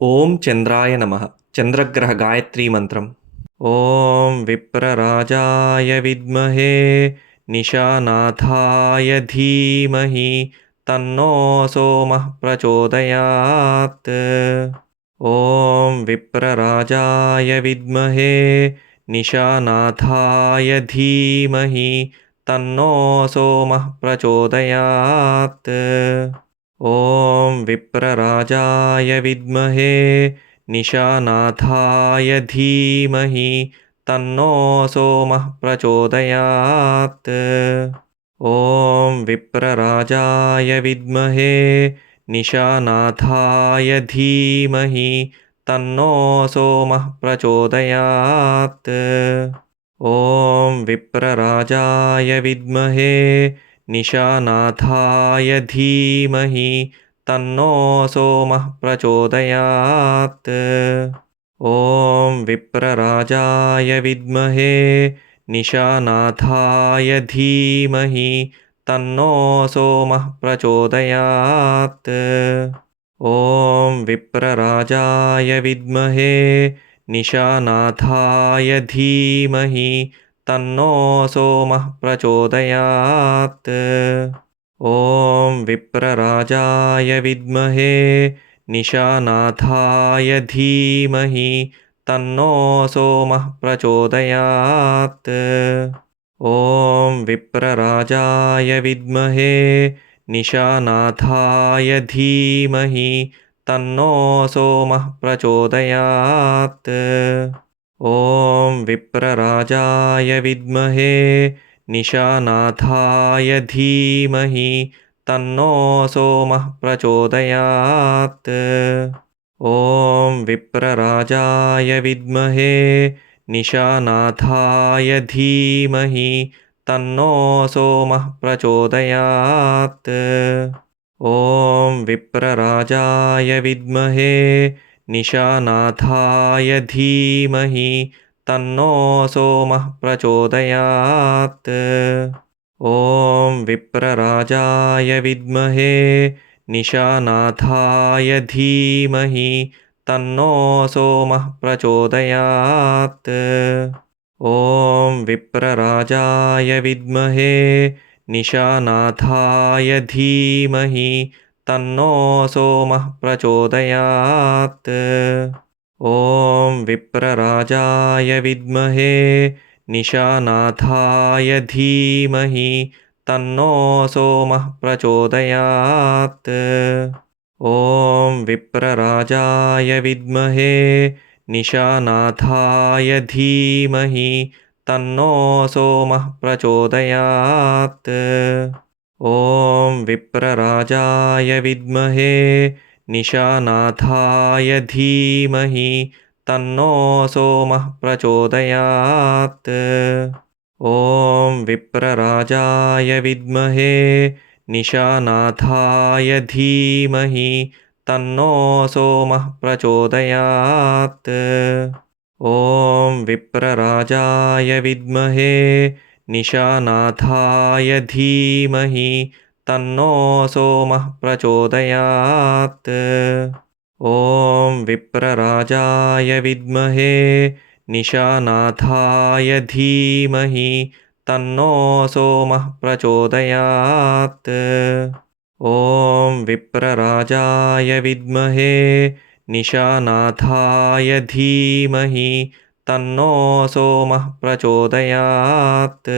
ओम चंद्राय नमः। चंद्रग्रह गायत्री मंत्रम। ओम विप्रराजाय विद्महे निशानाथाय धीमहि तन्नो सोमः प्रचोदयात्। ओम विप्रराजाय विद्महे निशानाथाय धीमहि तन्नो सोमः प्रचोदयात्। ओम विप्रराजाय विद्महे निशानाथाय धीमहि तन्नो सोमः प्रचोदयात्। ओम विप्रराजाय विद्महे निशानाथाय धीमहि तन्नो सोमः प्रचोदयात्। ओम विप्रराजाय विद्महे निशानाथाय धीमहि तन्नो सोमः प्रचोदयात्। ओम विप्रराजाय विद्महे निशानाथाय धीमहि तन्नो सोमः प्रचोदयात्। ओम विप्रराजाय विद्महे निशानाथाय धीमहि तन्नो सोमः प्रचोदयात्। ओम विप्रराजाय विद्महे निशानाथाय धीमहि तन्नो सोमः प्रचोदयात्। ओम विप्रराजाय विद्महे निशानाथाय धीमहि तन्नो सोमः प्रचोदयात्। ओम विप्रराजाय विद्महे निशानाथाय धीमहि तन्नो सोमः प्रचोदयात्। ओम विप्रराजाय विद्महे निशानाथाय धीमहि तन्नो सोमः प्रचोदयात्। ओम विप्रराजाय विद्महे निशानाथाय धीमहि तन्नो सोमः प्रचोदयात्। ओम विप्रराजाय विद्महे निशानाथाय धीमहि तन्नो सोमः प्रचोदयात्। ओम विप्रराजाय विद्महे निशानाथाय धीमहि तन्नो सोमः प्रचोदयात्। ओम विप्रराजाय विद्महे निशानाथाय धीमहि तन्नो सोमः प्रचोदयात्। ओम विप्रराजाय विद्महे निशानाथाय धीमहि तन्नो सोमः प्रचोदयात्। ओम विप्रराजाय विद्महे निशानाथाय धीमहि तन्नो सोमः प्रचोदयात्। ओम विप्रराजाय विद्महे निशानाथाय धीमहि तन्नो सोमः प्रचोदयात्। ओम विप्रराजाय विद्महे निशानाथाय धीमहि तन्नो सोमः प्रचोदयात्। ओम विप्रराजाय विद्महे निशानाथाय धीमहि तन्नो सोमः प्रचोदयात्। ओम विप्रराजाय विद्महे निशानाथाय धीमहि तन्नो सोमः प्रचोदयात्।